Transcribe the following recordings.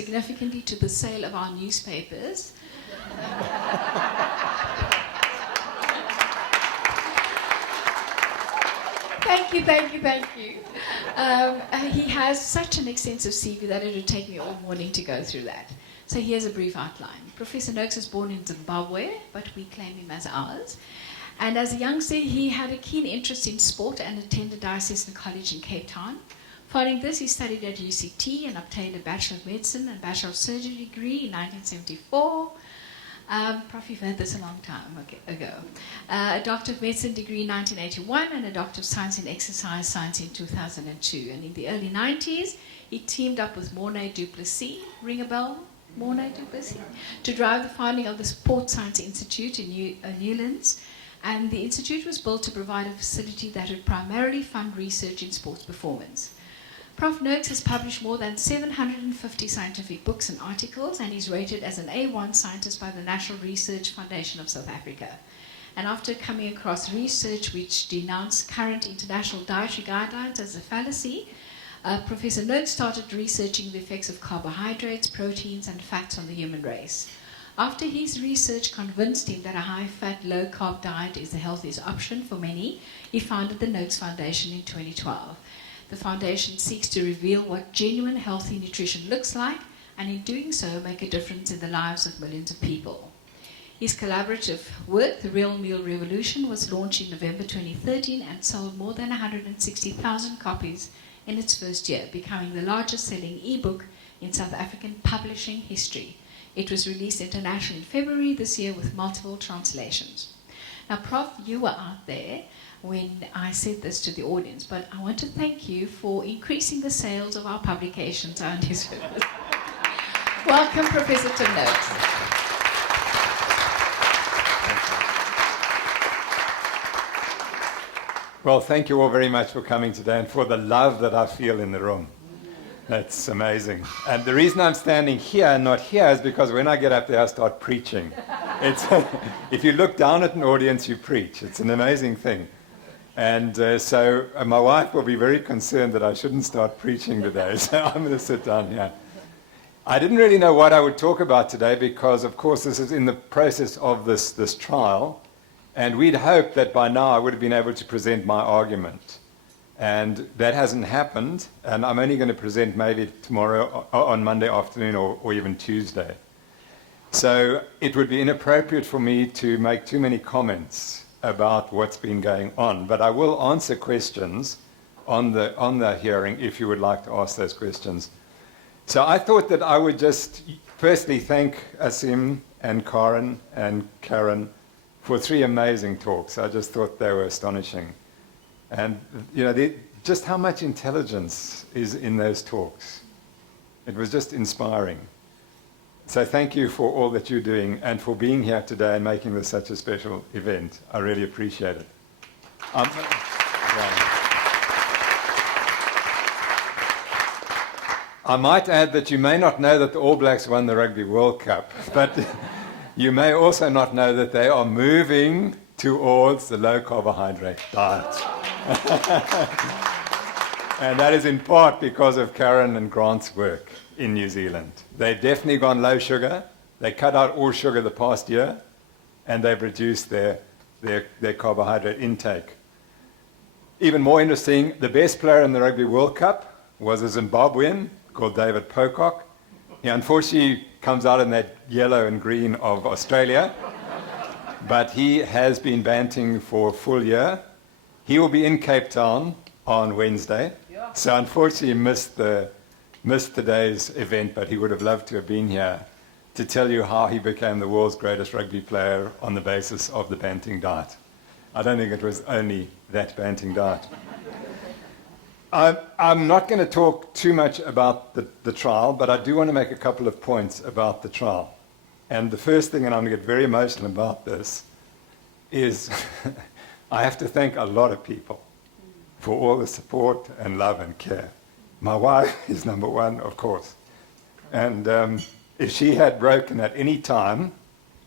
significantly to the sale of our newspapers. Thank you. He has such an extensive CV that it would take me all morning to go through that. So here's a brief outline. Professor Noakes was born in Zimbabwe, but we claim him as ours. And as a youngster, he had a keen interest in sport and attended Diocesan College in Cape Town. Following this, he studied at UCT and obtained a Bachelor of Medicine and Bachelor of Surgery degree in 1974. Prof, you've heard this a long time ago. A Doctor of Medicine degree in 1981 and a Doctor of Science in Exercise Science in 2002. And in the early 90s, he teamed up with Mornay du Plessis, ring a bell? Mornay du Plessis? To drive the founding of the Sport Science Institute in Newlands. And the institute was built to provide a facility that would primarily fund research in sports performance. Prof. Noakes has published more than 750 scientific books and articles, and is rated as an A1 scientist by the National Research Foundation of South Africa. And after coming across research which denounced current international dietary guidelines as a fallacy, Professor Noakes started researching the effects of carbohydrates, proteins, and fats on the human race. After his research convinced him that a high-fat, low-carb diet is the healthiest option for many, he founded the Noakes Foundation in 2012. The foundation seeks to reveal what genuine healthy nutrition looks like, and in doing so make a difference in the lives of millions of people. His collaborative work, The Real Meal Revolution, was launched in November 2013 and sold more than 160,000 copies in its first year, becoming the largest selling ebook in South African publishing history. It was released internationally in February this year with multiple translations. Now, Prof, you were out there when I said this to the audience, but I want to thank you for increasing the sales of our publications and his service. Welcome, Professor Tim Noakes. Well, thank you all very much for coming today and for the love that I feel in the room. That's amazing. And the reason I'm standing here and not here is because when I get up there, I start preaching. If you look down at an audience, you preach. It's an amazing thing. And so my wife will be very concerned that I shouldn't start preaching today, so I'm going to sit down here. I didn't really know what I would talk about today because, of course, this is in the process of this trial, and we'd hoped that by now I would have been able to present my argument. And that hasn't happened, and I'm only going to present maybe tomorrow, on Monday afternoon, or even Tuesday. So it would be inappropriate for me to make too many comments about what's been going on, but I will answer questions on the hearing if you would like to ask those questions. So I thought that I would just firstly thank Asim and Karen and Karen for 3 amazing talks. I just thought they were astonishing. And you know, just how much intelligence is in those talks. It was just inspiring. So thank you for all that you're doing and for being here today and making this such a special event. I really appreciate it. I might add that you may not know that the All Blacks won the Rugby World Cup, but you may also not know that they are moving towards the low-carbohydrate diet. And that is in part because of Karen and Grant's work in New Zealand. They've definitely gone low sugar. They cut out all sugar the past year, and they've reduced their carbohydrate intake. Even more interesting, the best player in the Rugby World Cup was a Zimbabwean called David Pocock. He unfortunately comes out in that yellow and green of Australia, but he has been banting for a full year. He will be in Cape Town on Wednesday, so unfortunately missed today's event, but he would have loved to have been here to tell you how he became the world's greatest rugby player on the basis of the banting diet. I don't think it was only that banting diet. I'm not going to talk too much about the trial, but I do want to make a couple of points about the trial. And the first thing, and I'm going to get very emotional about this, is I have to thank a lot of people for all the support and love and care. My wife is number one, of course. And if she had broken at any time,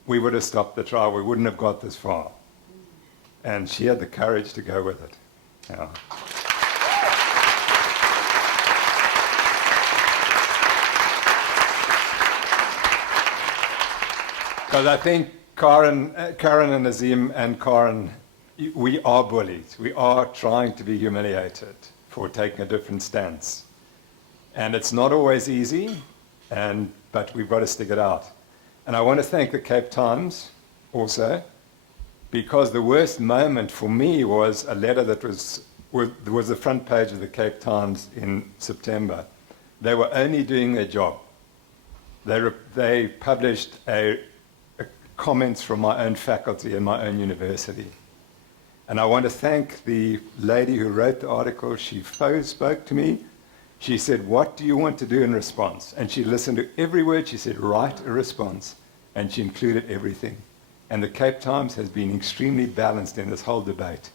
we would have stopped the trial. We wouldn't have got this far. And she had the courage to go with it. Yeah. Because I think Karen and Nazim and Karen, we are bullied. We are trying to be humiliated for taking a different stance. And it's not always easy, but we've got to stick it out. And I want to thank the Cape Times also, because the worst moment for me was a letter that was the front page of the Cape Times in September. They were only doing their job. They published comments from my own faculty in my own university. And I want to thank the lady who wrote the article. She spoke to me. She said, "What do you want to do in response?" And she listened to every word. She said, "Write a response." And she included everything. And the Cape Times has been extremely balanced in this whole debate.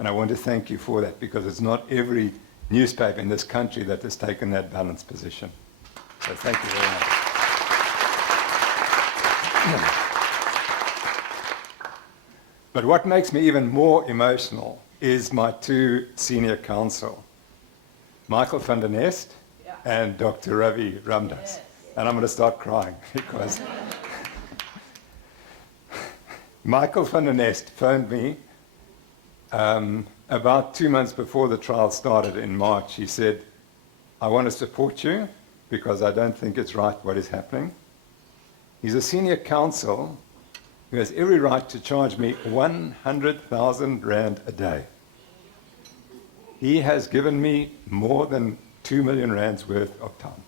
And I want to thank you for that, because it's not every newspaper in this country that has taken that balanced position. So thank you very much. But what makes me even more emotional is my two senior counsel, Michael van der Nest and Dr. Ravi Ramdas. Yes. And I'm going to start crying because Michael van der Nest phoned me about 2 months before the trial started in March. He said, "I want to support you because I don't think it's right what is happening." He's a senior counsel who has every right to charge me 100,000 rand a day. He has given me more than 2 million rands worth of time.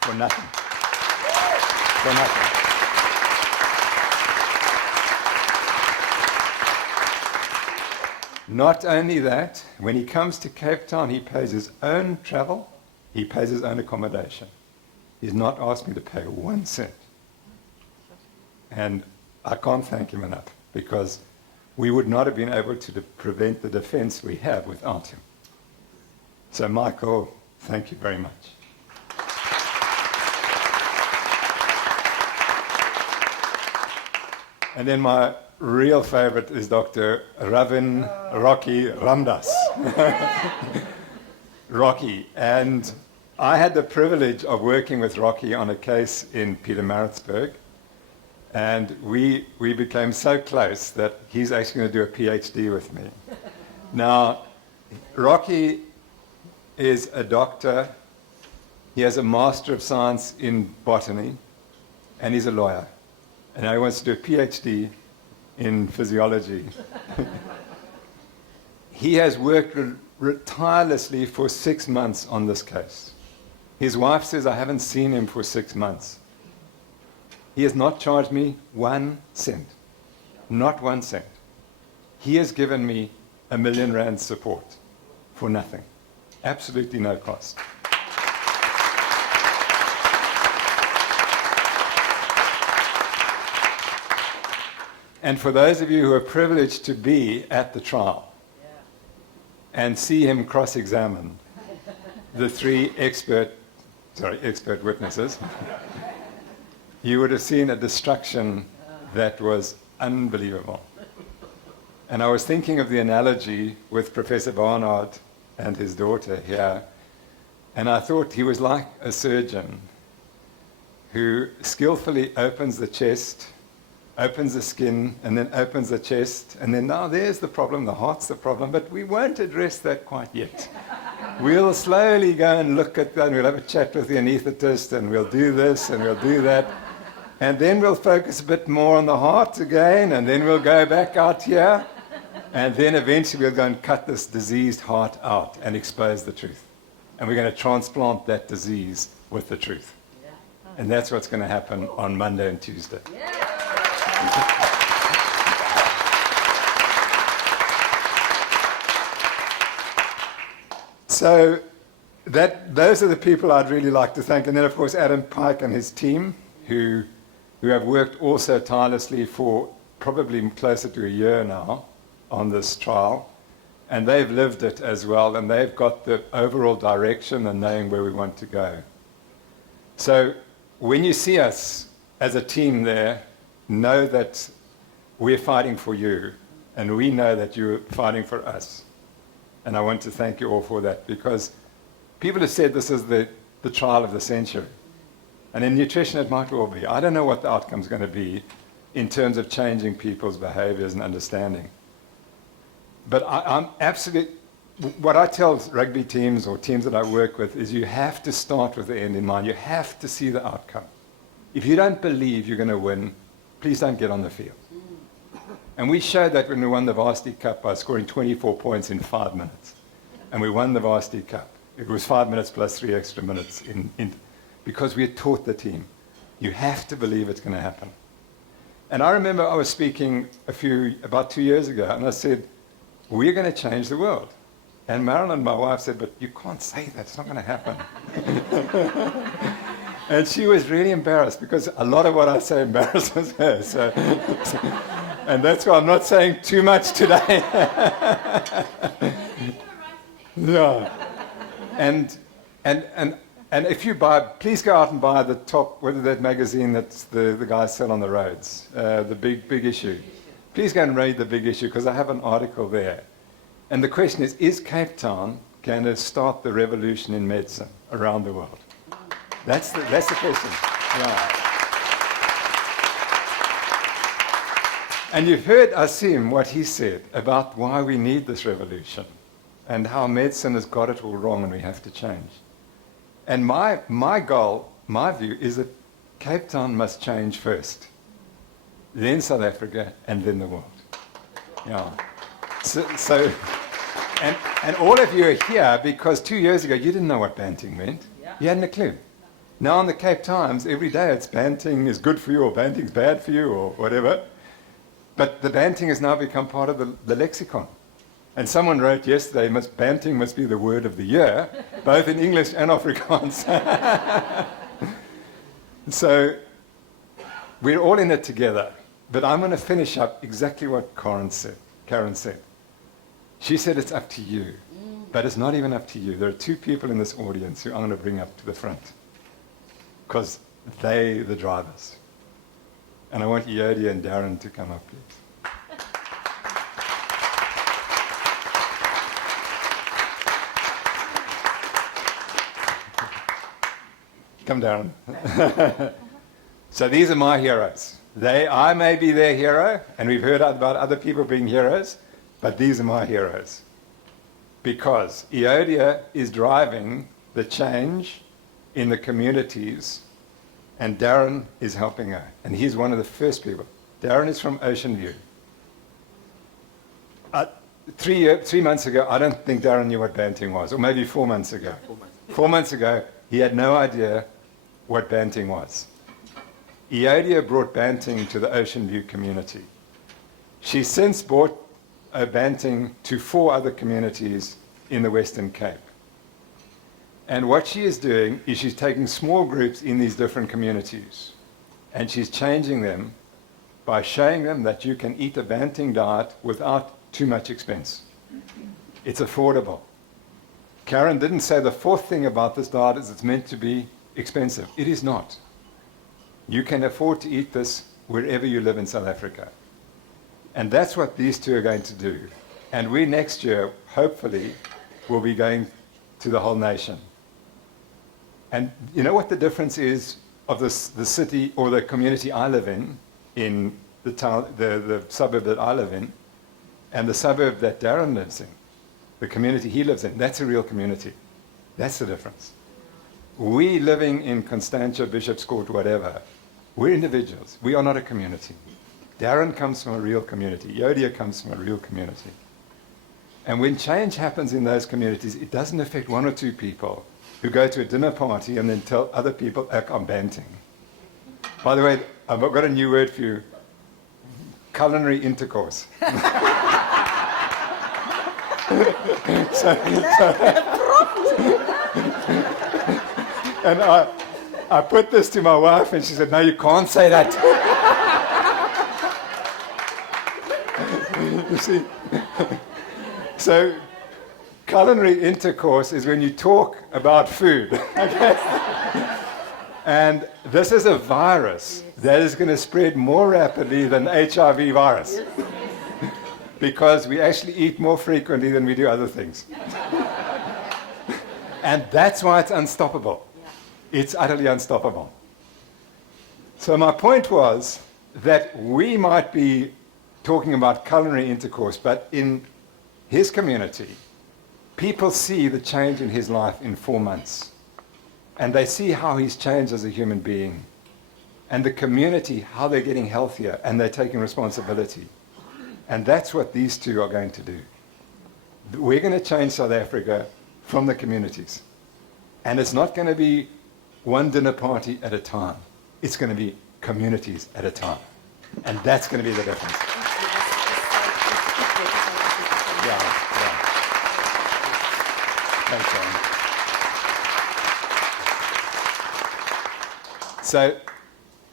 For nothing. For nothing. Not only that, when he comes to Cape Town, he pays his own travel, he pays his own accommodation. He's not asked me to pay 1 cent. And I can't thank him enough, because we would not have been able to prevent the defense we have without him. So Michael, thank you very much. And then my real favorite is Dr. Rocky Ramdas. Rocky. And I had the privilege of working with Rocky on a case in Pietermaritzburg. And we became so close that he's actually going to do a PhD with me. Now, Rocky is a doctor. He has a Master of Science in botany, and he's a lawyer. And now he wants to do a PhD in physiology. He has worked tirelessly for 6 months on this case. His wife says, "I haven't seen him for 6 months." He has not charged me 1 cent. Not 1 cent. He has given me R1 million support for nothing. Absolutely no cost. And for those of you who are privileged to be at the trial and see him cross-examine the 3 expert witnesses, you would have seen a destruction that was unbelievable. And I was thinking of the analogy with Professor Barnard and his daughter here, and I thought he was like a surgeon who skillfully opens the chest, opens the skin, and then opens the chest, and then now there's the problem, the heart's the problem, but we won't address that quite yet. We'll slowly go and look at that, and we'll have a chat with the anaesthetist, and we'll do this, and we'll do that. And then we'll focus a bit more on the heart again, and then we'll go back out here, and then eventually we'll go and cut this diseased heart out and expose the truth. And we're going to transplant that disease with the truth. And that's what's going to happen on Monday and Tuesday. So those are the people I'd really like to thank. And then, of course, Adam Pike and his team, who have worked also tirelessly for probably closer to a year now on this trial. And they've lived it as well, and they've got the overall direction and knowing where we want to go. So when you see us as a team there, know that we're fighting for you, and we know that you're fighting for us. And I want to thank you all for that, because people have said this is the trial of the century. And in nutrition, it might well be. I don't know what the outcome's going to be in terms of changing people's behaviors and understanding. But I'm absolutely, what I tell rugby teams or teams that I work with is you have to start with the end in mind. You have to see the outcome. If you don't believe you're going to win, please don't get on the field. And we showed that when we won the Varsity Cup by scoring 24 points in 5 minutes. And we won the Varsity Cup. It was 5 minutes plus 3 extra minutes because we had taught the team. You have to believe it's going to happen. And I remember I was speaking about 2 years ago, and I said, we're going to change the world. And Marilyn, my wife, said, but you can't say that. It's not going to happen. And she was really embarrassed because a lot of what I say embarrasses her. And that's why I'm not saying too much today. Yeah. And if you buy, please go out and buy the top, whether that magazine that the guys sell on the roads, the big issue. Please go and read the big issue because I have an article there. And the question is Cape Town going to start the revolution in medicine around the world? That's the question. Yeah. And you've heard Asim, what he said about why we need this revolution and how medicine has got it all wrong and we have to change. And my goal, my view, is that Cape Town must change first, then South Africa, and then the world. Yeah. So and all of you are here because 2 years ago you didn't know what banting meant. Yeah. You hadn't a clue. Now in the Cape Times, every day it's banting is good for you or banting's bad for you or whatever. But the banting has now become part of the lexicon. And someone wrote yesterday, banting must be the word of the year, both in English and Afrikaans. So we're all in it together. But I'm going to finish up exactly what Karen said. She said it's up to you. But it's not even up to you. There are two people in this audience who I'm going to bring up to the front. Because they're the drivers. And I want Yodia and Darren to come up, please. Come down. So these are my heroes. I may be their hero, and we've heard about other people being heroes, but these are my heroes. Because Yodia is driving the change in the communities, and Darren is helping her. And he's one of the first people. Darren is from Ocean View. 3 months ago, I don't think Darren knew what banting was, or maybe 4 months ago. 4 months ago, he had no idea what banting was. Yodia brought banting to the Ocean View community. She's since brought banting to 4 other communities in the Western Cape. And what she is doing is she's taking small groups in these different communities and she's changing them by showing them that you can eat a banting diet without too much expense. It's affordable. Karen didn't say the fourth thing about this diet is it's meant to be expensive. It is not. You can afford to eat this wherever you live in South Africa. And that's what these two are going to do. And we next year, hopefully, will be going to the whole nation. And you know what the difference is of the city or the community I live in the town, the suburb that I live in, and the suburb that Darren lives in, the community he lives in? That's a real community. That's the difference. We living in Constantia, Bishop's Court, whatever, we're individuals. We are not a community. Darren comes from a real community. Yodia comes from a real community. And when change happens in those communities, it doesn't affect 1 or 2 people who go to a dinner party and then tell other people, I'm banting. By the way, I've got a new word for you. Culinary intercourse. And I put this to my wife and she said, no, you can't say that. You see? So culinary intercourse is when you talk about food. Okay? And this is a virus that is going to spread more rapidly than HIV virus. Because we actually eat more frequently than we do other things. And that's why it's unstoppable. It's utterly unstoppable. So my point was that we might be talking about culinary intercourse, but in his community, people see the change in his life in 4 months. And they see how he's changed as a human being. And the community, how they're getting healthier and they're taking responsibility. And that's what these two are going to do. We're going to change South Africa from the communities. And it's not going to be one dinner party at a time. It's going to be communities at a time. And that's going to be the difference. Yeah. Thanks, Alan. So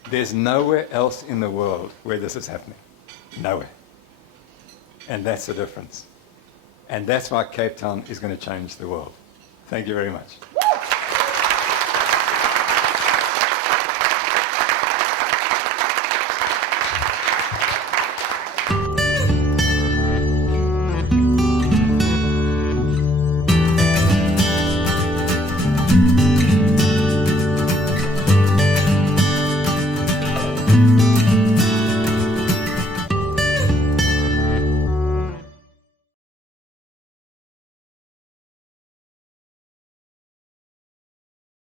there's nowhere else in the world where this is happening. Nowhere. And that's the difference. And that's why Cape Town is going to change the world. Thank you very much.